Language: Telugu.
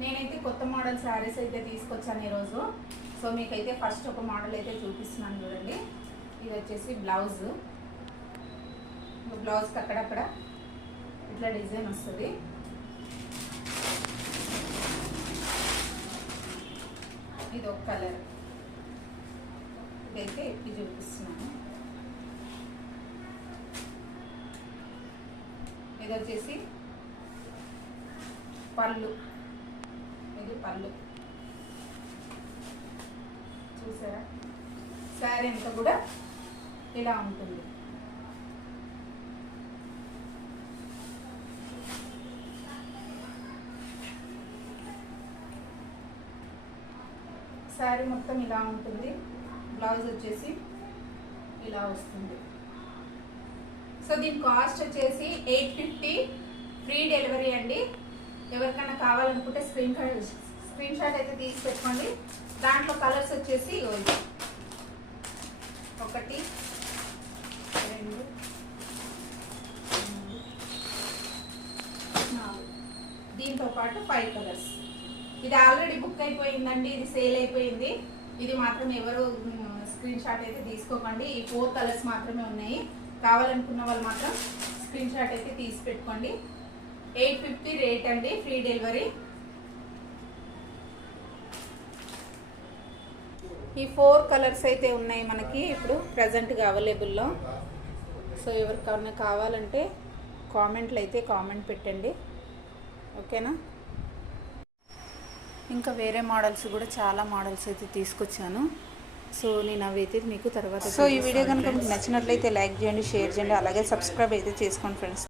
నేనైతే కొత్త మోడల్ శారీస్ అయితే తీసుకొచ్చాను ఈరోజు. సో మీకైతే ఫస్ట్ ఒక మోడల్ అయితే చూపిస్తున్నాను చూడండి. ఇది వచ్చేసి బ్లౌజ్. బ్లౌజ్కి అక్కడక్కడ ఇట్లా డిజైన్ వస్తుంది. ఇది ఒక కలర్. ఇదైతే ఇది చూపిస్తున్నాను. ఇది వచ్చేసి పళ్ళు. ఇది పళ్ళు చూసారా? శారీ అంతా కూడా ఇలా ఉంటుంది. శారీ మొత్తం ఇలా ఉంటుంది. బ్లౌజ్ వచ్చేసి ఇలా వస్తుంది. సో దీని కాస్ట్ వచ్చేసి 850, ఫ్రీ డెలివరీ అండి. ఎవరికైనా కావాలనుకుంటే స్క్రీన్ షాట్ అయితే తీసి పెట్టుకోండి. దాంట్లో కలర్స్ వచ్చేసి 1 2 3 4, దీంతో పాటు 5 కలర్స్. ఇది ఆల్రెడీ బుక్ అయిపోయిందండి. ఇది సేల్ అయిపోయింది. ఇది మాత్రం ఎవరు స్క్రీన్ షాట్ అయితే తీసుకోకండి. ఈ 4 కలర్స్ మాత్రమే ఉన్నాయి. కావాలనుకున్న వాళ్ళు మాత్రం స్క్రీన్ షాట్ అయితే తీసి పెట్టుకోండి. 850 రేట్ అండి, ఫ్రీ డెలివరీ. ఈ 4 కలర్స్ అయితే ఉన్నాయి మనకి ఇప్పుడు ప్రజెంట్గా అవైలబుల్లో. సో ఎవరికైనా కావాలంటే కామెంట్లు అయితే కామెంట్ పెట్టండి, ఓకేనా? ఇంకా వేరే మోడల్స్ కూడా చాలా మోడల్స్ అయితే తీసుకొచ్చాను. సో నేను అవి అయితే మీకు తర్వాత. సో ఈ వీడియో కనుక మీకు నచ్చినట్లయితే లైక్ చేయండి, షేర్ చేయండి, అలాగే సబ్స్క్రైబ్ అయితే చేసుకోండి ఫ్రెండ్స్.